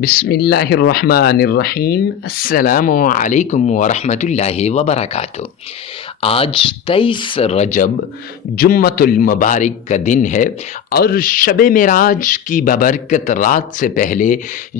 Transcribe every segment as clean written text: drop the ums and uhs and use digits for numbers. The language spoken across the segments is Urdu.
بسم اللہ الرحمن الرحیم۔ السلام علیکم ورحمۃ اللہ وبرکاتہ۔ آج 23 رجب جمعۃ المبارک کا دن ہے اور شب معراج کی ببرکت رات سے پہلے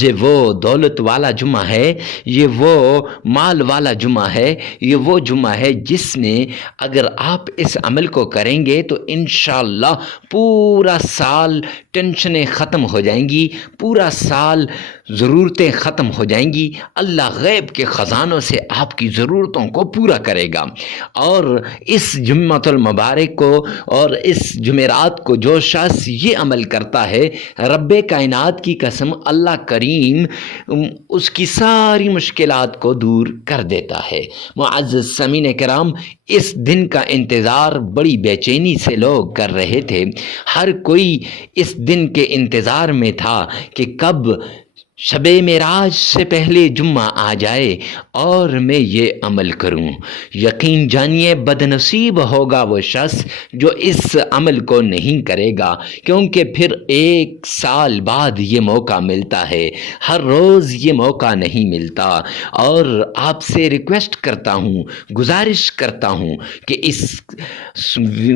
یہ وہ دولت والا جمعہ ہے، یہ وہ مال والا جمعہ ہے، یہ وہ جمعہ ہے جس میں اگر آپ اس عمل کو کریں گے تو انشاءاللہ پورا سال ٹینشنیں ختم ہو جائیں گی، پورا سال ضرورتیں ختم ہو جائیں گی۔ اللہ غیب کے خزانوں سے آپ کی ضرورتوں کو پورا کرے گا۔ اور اس جمعۃ المبارک کو اور اس جمعرات کو جو شخص یہ عمل کرتا ہے، رب کائنات کی قسم اللہ کریم اس کی ساری مشکلات کو دور کر دیتا ہے۔ معزز سامعین کرام، اس دن کا انتظار بڑی بے چینی سے لوگ کر رہے تھے۔ ہر کوئی اس دن کے انتظار میں تھا کہ کب شب معراج سے پہلے جمعہ آ جائے اور میں یہ عمل کروں۔ یقین جانیے بد نصیب ہوگا وہ شخص جو اس عمل کو نہیں کرے گا، کیونکہ پھر ایک سال بعد یہ موقع ملتا ہے، ہر روز یہ موقع نہیں ملتا۔ اور آپ سے ریکویسٹ کرتا ہوں، گزارش کرتا ہوں کہ اس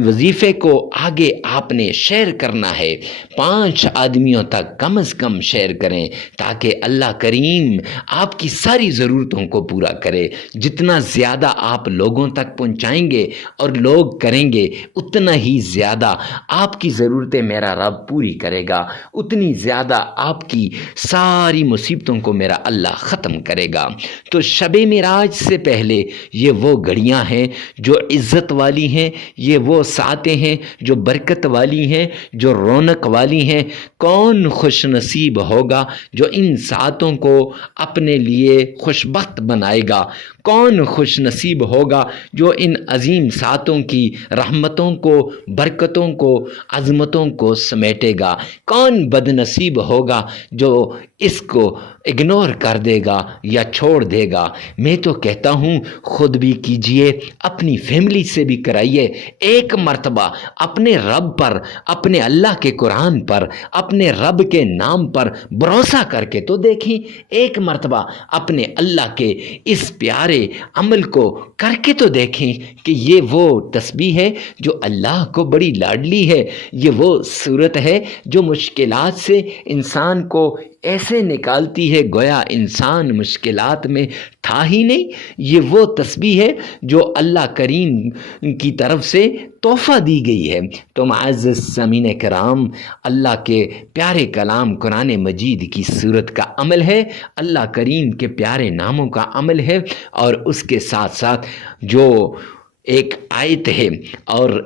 وظیفے کو آگے آپ نے شیئر کرنا ہے، 5 آدمیوں تک کم از کم شیئر کریں تاکہ اللہ کریم آپ کی ساری ضرورتوں کو پورا کرے۔ جتنا زیادہ آپ لوگوں تک پہنچائیں گے اور لوگ کریں گے، اتنا ہی زیادہ آپ کی ضرورتیں میرا رب پوری کرے گا، اتنی زیادہ آپ کی ساری مصیبتوں کو میرا اللہ ختم کرے گا۔ تو شب معراج سے پہلے یہ وہ گھڑیاں ہیں جو عزت والی ہیں، یہ وہ ساعتیں ہیں جو برکت والی ہیں، جو رونق والی ہیں۔ کون خوش نصیب ہوگا جو ان ساعتوں کو اپنے لیے خوشبخت بنائے گا؟ کون خوش نصیب ہوگا جو ان عظیم ساعتوں کی رحمتوں کو، برکتوں کو، عظمتوں کو سمیٹے گا؟ کون بد نصیب ہوگا جو اس کو اگنور کر دے گا یا چھوڑ دے گا؟ میں تو کہتا ہوں خود بھی کیجئے، اپنی فیملی سے بھی کرائیے۔ ایک مرتبہ اپنے رب پر، اپنے اللہ کے قرآن پر، اپنے رب کے نام پر بھروسہ کر کے تو دیکھیں، ایک مرتبہ اپنے اللہ کے اس پیارے عمل کو کر کے تو دیکھیں کہ یہ وہ تسبیح ہے جو اللہ کو بڑی لاڈلی ہے، یہ وہ صورت ہے جو مشکلات سے انسان کو ایسے نکالتی ہے گویا انسان مشکلات میں تھا ہی نہیں۔ یہ وہ تسبیح ہے جو اللہ کریم کی طرف سے تحفہ دی گئی ہے۔ تو معزز سامعین کرام، اللہ کے پیارے کلام قرآن مجید کی صورت کا عمل ہے، اللہ کریم کے پیارے ناموں کا عمل ہے، اور اس کے ساتھ ساتھ جو ایک آیت ہے اور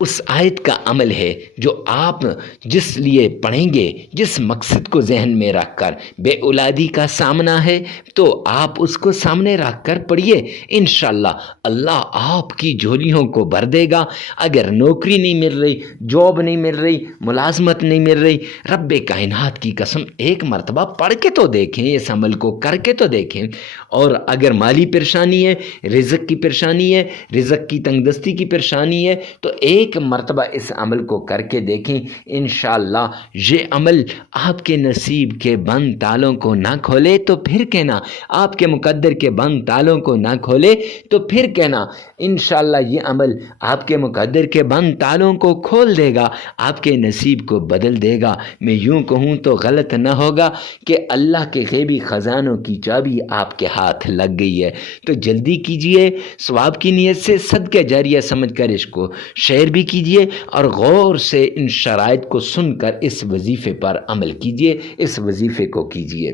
اس آیت کا عمل ہے جو آپ جس لیے پڑھیں گے، جس مقصد کو ذہن میں رکھ کر، بے اولادی کا سامنا ہے تو آپ اس کو سامنے رکھ کر پڑھیے، انشاءاللہ اللہ آپ کی جھولیوں کو بھر دے گا۔ اگر نوکری نہیں مل رہی، جاب نہیں مل رہی، ملازمت نہیں مل رہی، رب کائنات کی قسم ایک مرتبہ پڑھ کے تو دیکھیں، اس عمل کو کر کے تو دیکھیں۔ اور اگر مالی پریشانی ہے، رزق کی پریشانی ہے، رزق کی تنگ دستی کی پریشانی ہے، تو ایک مرتبہ اس عمل کو کر کے دیکھیں، انشاءاللہ یہ عمل آپ کے نصیب کے بند تالوں کو نہ کھولے تو پھر کہنا، آپ کے مقدر کے بند تالوں کو نہ کھولے تو پھر کہنا، انشاءاللہ یہ عمل آپ کے مقدر کے بند تالوں کو کھول دے گا، آپ کے نصیب کو بدل دے گا۔ میں یوں کہوں تو غلط نہ ہوگا کہ اللہ کے غیبی خزانوں کی چابی آپ کے ہاتھ لگ گئی ہے۔ تو جلدی کیجئے، ثواب کی نیت سے صدقہ جاریہ سمجھ کر اس کو شیئر بھی کیجئے، اور غور سے ان شرائط کو سن کر اس وظیفے پر عمل کیجئے، اس وظیفے کو کیجئے۔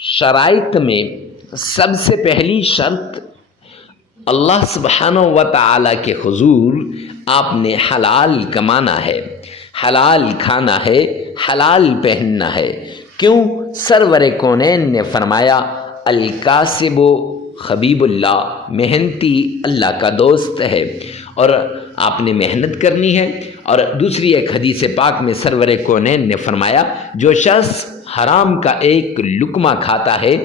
شرائط میں سب سے پہلی شرط، اللہ سبحانہ و تعالی کے حضور آپ نے حلال کمانا ہے، حلال کھانا ہے، حلال پہننا ہے۔ کیوں؟ سرور کونین نے فرمایا، الکاسب حبیب اللہ، محنتی اللہ کا دوست ہے، اور آپ نے محنت کرنی ہے۔ اور دوسری ایک حدیث پاک میں سرور کونین نے فرمایا، جو شخص حرام کا ایک لقمہ کھاتا ہے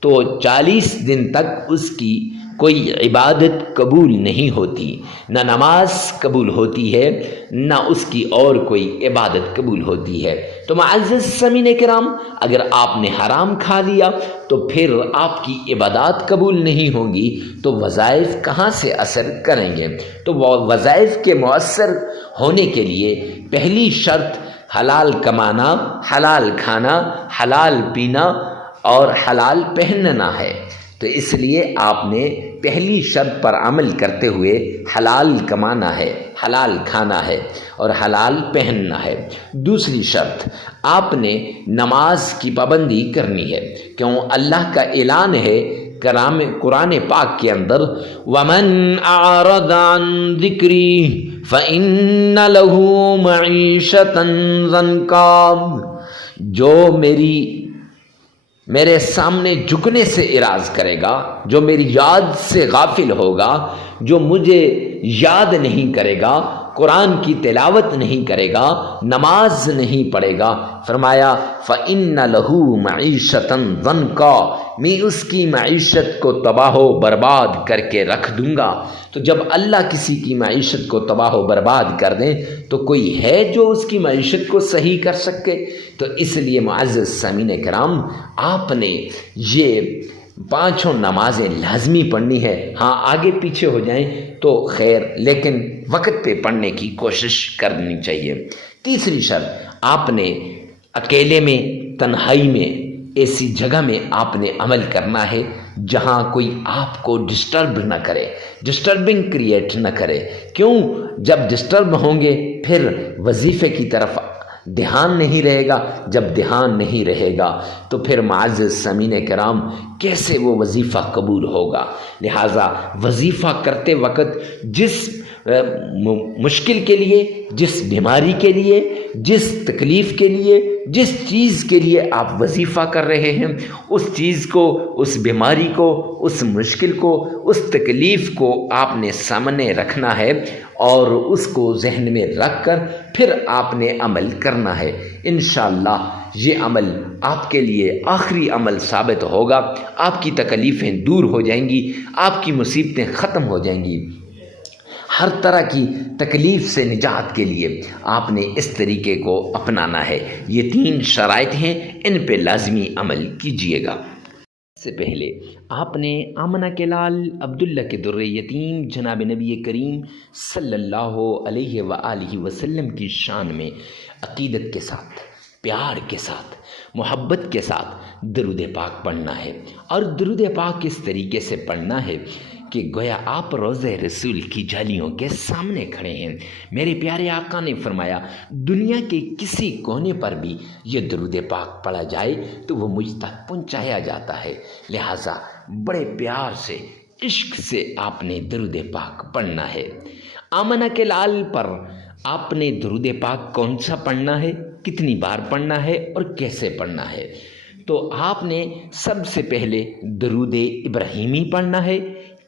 تو 40 دن تک اس کی کوئی عبادت قبول نہیں ہوتی، نہ نماز قبول ہوتی ہے، نہ اس کی اور کوئی عبادت قبول ہوتی ہے۔ تو معزز سامعین کرام، اگر آپ نے حرام کھا لیا تو پھر آپ کی عبادات قبول نہیں ہوں گی، تو وظائف کہاں سے اثر کریں گے؟ تو وہ وظائف کے مؤثر ہونے کے لیے پہلی شرط حلال کمانا، حلال کھانا، حلال پینا اور حلال پہننا ہے۔ تو اس لیے آپ نے پہلی شرط پر عمل کرتے ہوئے حلال کمانا ہے، حلال کھانا ہے اور حلال پہننا ہے۔ دوسری شرط، آپ نے نماز کی پابندی کرنی ہے، کیوں اللہ کا اعلان ہے قرآن پاک کے اندر، وَمَنْ أَعْرَضَ عَنْ ذِكْرِي فَإِنَّ لَهُ مَعِيشَةً ضَنْكًا، جو میرے سامنے جھکنے سے اعراض کرے گا، جو میری یاد سے غافل ہوگا، جو مجھے یاد نہیں کرے گا، قرآن کی تلاوت نہیں کرے گا، نماز نہیں پڑھے گا، فرمایا فَإِنَّ لَهُ مَعِيشَةً ضَنْكًا، میں اس کی معیشت کو تباہ و برباد کر کے رکھ دوں گا۔ تو جب اللہ کسی کی معیشت کو تباہ و برباد کر دیں تو کوئی ہے جو اس کی معیشت کو صحیح کر سکے؟ تو اس لیے معزز سامعین کرام، آپ نے یہ 5 نمازیں لازمی پڑھنی ہے۔ ہاں آگے پیچھے ہو جائیں تو خیر، لیکن وقت پہ پڑھنے کی کوشش کرنی چاہیے۔ تیسری شرط، آپ نے اکیلے میں، تنہائی میں، ایسی جگہ میں آپ نے عمل کرنا ہے جہاں کوئی آپ کو ڈسٹرب نہ کرے، ڈسٹربنگ کریٹ نہ کرے۔ کیوں؟ جب ڈسٹرب ہوں گے پھر وظیفے کی طرف دھیان نہیں رہے گا، جب دھیان نہیں رہے گا تو پھر معزز سامعین کرام کیسے وہ وظیفہ قبول ہوگا؟ لہٰذا وظیفہ کرتے وقت جس مشکل کے لیے، جس بیماری کے لیے، جس تکلیف کے لیے، جس چیز کے لیے آپ وظیفہ کر رہے ہیں، اس چیز کو، اس بیماری کو، اس مشکل کو، اس تکلیف کو آپ نے سامنے رکھنا ہے اور اس کو ذہن میں رکھ کر پھر آپ نے عمل کرنا ہے۔ انشاءاللہ یہ عمل آپ کے لیے آخری عمل ثابت ہوگا، آپ کی تکلیفیں دور ہو جائیں گی، آپ کی مصیبتیں ختم ہو جائیں گی۔ ہر طرح کی تکلیف سے نجات کے لیے آپ نے اس طریقے کو اپنانا ہے۔ یہ 3 شرائط ہیں، ان پہ لازمی عمل کیجیے گا۔ سے پہلے آپ نے آمنہ کے لال عبداللہ کے در یتیم جناب نبی کریم صلی اللہ علیہ وآلہ وسلم کی شان میں عقیدت کے ساتھ، پیار کے ساتھ، محبت کے ساتھ درود پاک پڑھنا ہے، اور درود پاک اس طریقے سے پڑھنا ہے کہ گویا آپ روضہ رسول کی جالیوں کے سامنے کھڑے ہیں۔ میرے پیارے آقا نے فرمایا دنیا کے کسی کونے پر بھی یہ درود پاک پڑھا جائے تو وہ مجھ تک پہنچایا جاتا ہے، لہٰذا بڑے پیار سے، عشق سے آپ نے درود پاک پڑھنا ہے۔ آمنہ کے لال پر آپ نے درود پاک کون سا پڑھنا ہے، کتنی بار پڑھنا ہے اور کیسے پڑھنا ہے؟ تو آپ نے سب سے پہلے درود ابراہیمی پڑھنا ہے۔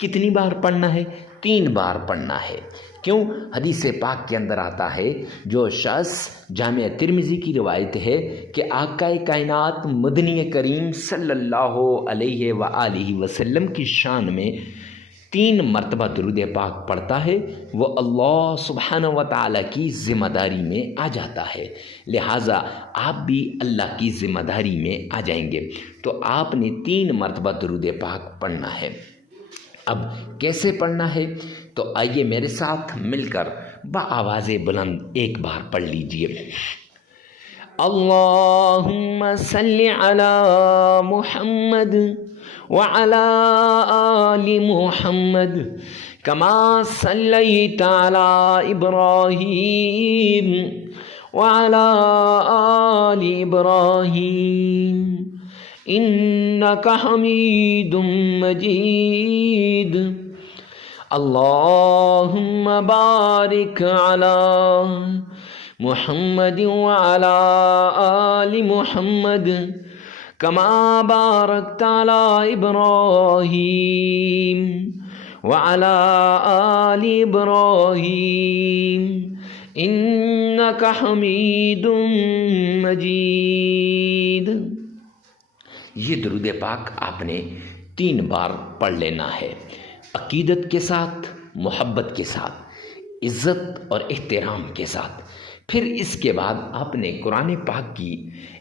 کتنی بار پڑھنا ہے؟ 3 بار پڑھنا ہے۔ کیوں؟ حدیث پاک کے اندر آتا ہے، جو شخص، جامع ترمذی کی روایت ہے کہ آقا کائنات مدنی کریم صلی اللہ علیہ وآلہ وسلم کی شان میں 3 مرتبہ درود پاک پڑھتا ہے، وہ اللہ سبحانہ و تعالیٰ کی ذمہ داری میں آ جاتا ہے، لہٰذا آپ بھی اللہ کی ذمہ داری میں آ جائیں گے۔ تو آپ نے 3 مرتبہ درود پاک پڑھنا ہے۔ اب کیسے پڑھنا ہے؟ تو آئیے میرے ساتھ مل کر بآواز بلند ایک بار پڑھ لیجئے۔ اللہم صلی علی محمد وعلی آل محمد کما صلیت علی ابراہیم وعلی آل ابراہیم انک حمید مجید اللہم بارک علی محمد وعلی آل محمد کما بارکت علی ابراہیم وعلی آل ابراہیم انک حمید مجید۔ یہ درود پاک آپ نے 3 بار پڑھ لینا ہے، عقیدت کے ساتھ، محبت کے ساتھ، عزت اور احترام کے ساتھ۔ پھر اس کے بعد آپ نے قرآن پاک کی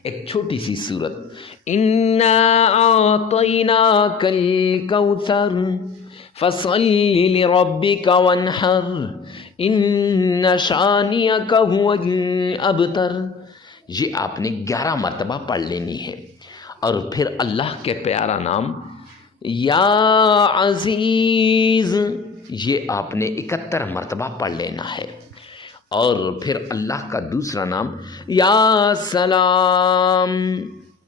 ایک چھوٹی سی سورت اِنَّا أَعْطَيْنَاكَ الْكَوْثَرَ فَصَلِّ لِرَبِّكَ وَانْحَرْ إِنَّ شَانِئَكَ هُوَ الْأَبْتَرُ، یہ آپ نے 11 مرتبہ پڑھ لینی ہے۔ اور پھر اللہ کے پیارا نام یا عزیز، یہ آپ نے 71 مرتبہ پڑھ لینا ہے۔ اور پھر اللہ کا دوسرا نام یا سلام،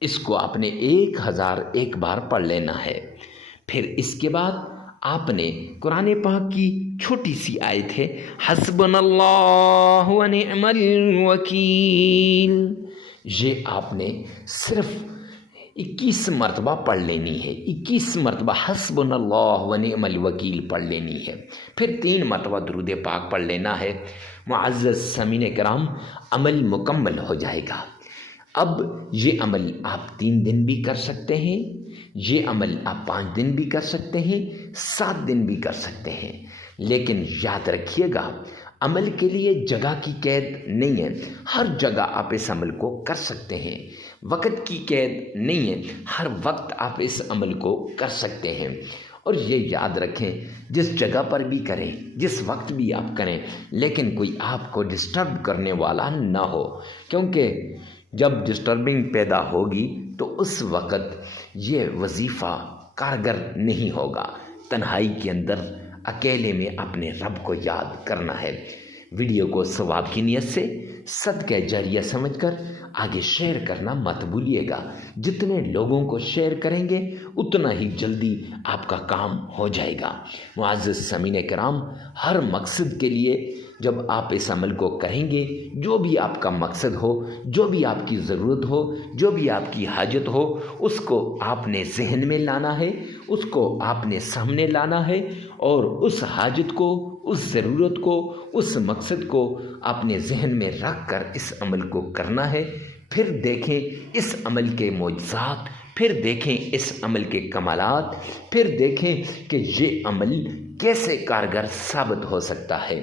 اس کو آپ نے 1001 بار پڑھ لینا ہے۔ پھر اس کے بعد آپ نے قرآن پاک کی چھوٹی سی آیت ہے حسبنا اللہ ونعم الوکیل، یہ آپ نے صرف 21 مرتبہ پڑھ لینی ہے۔ 21 مرتبہ حسبنا اللہ ونعم الوکیل پڑھ لینی ہے۔ پھر 3 مرتبہ درود پاک پڑھ لینا ہے۔ معزز سامعین کرام، عمل مکمل ہو جائے گا۔ اب یہ عمل آپ 3 دن بھی کر سکتے ہیں، یہ عمل آپ 5 دن بھی کر سکتے ہیں، 7 دن بھی کر سکتے ہیں، لیکن یاد رکھیے گا عمل کے لیے جگہ کی قید نہیں ہے، ہر جگہ آپ اس عمل کو کر سکتے ہیں۔ وقت کی قید نہیں ہے، ہر وقت آپ اس عمل کو کر سکتے ہیں۔ اور یہ یاد رکھیں جس جگہ پر بھی کریں، جس وقت بھی آپ کریں، لیکن کوئی آپ کو ڈسٹرب کرنے والا نہ ہو، کیونکہ جب ڈسٹربنگ پیدا ہوگی تو اس وقت یہ وظیفہ کارگر نہیں ہوگا۔ تنہائی کے اندر اکیلے میں اپنے رب کو یاد کرنا ہے۔ ویڈیو کو ثواب کی نیت سے صدقہ جاریہ سمجھ کر آگے شیئر کرنا مت بھولیے گا۔ جتنے لوگوں کو شیئر کریں گے اتنا ہی جلدی آپ کا کام ہو جائے گا۔ معزز سامعین کرام، ہر مقصد کے لیے جب آپ اس عمل کو کریں گے، جو بھی آپ کا مقصد ہو، جو بھی آپ کی ضرورت ہو، جو بھی آپ کی حاجت ہو، اس کو آپ نے ذہن میں لانا ہے، اس کو آپ نے سامنے لانا ہے، اور اس حاجت کو، اس ضرورت کو، اس مقصد کو اپنے ذہن میں رکھ کر اس عمل کو کرنا ہے۔ پھر دیکھیں اس عمل کے معجزات، پھر دیکھیں اس عمل کے کمالات، پھر دیکھیں کہ یہ عمل کیسے کارگر ثابت ہو سکتا ہے۔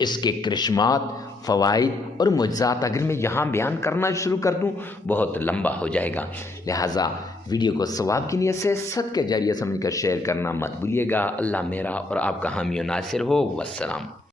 اس کے کرشمات، فوائد اور معجزات اگر میں یہاں بیان کرنا شروع کر دوں بہت لمبا ہو جائے گا، لہٰذا ویڈیو کو ثواب کی نیت سے صدقہ جاریہ سمجھ کر شیئر کرنا مت بھولیے گا۔ اللہ میرا اور آپ کا حامی و ناصر ہو۔ والسلام۔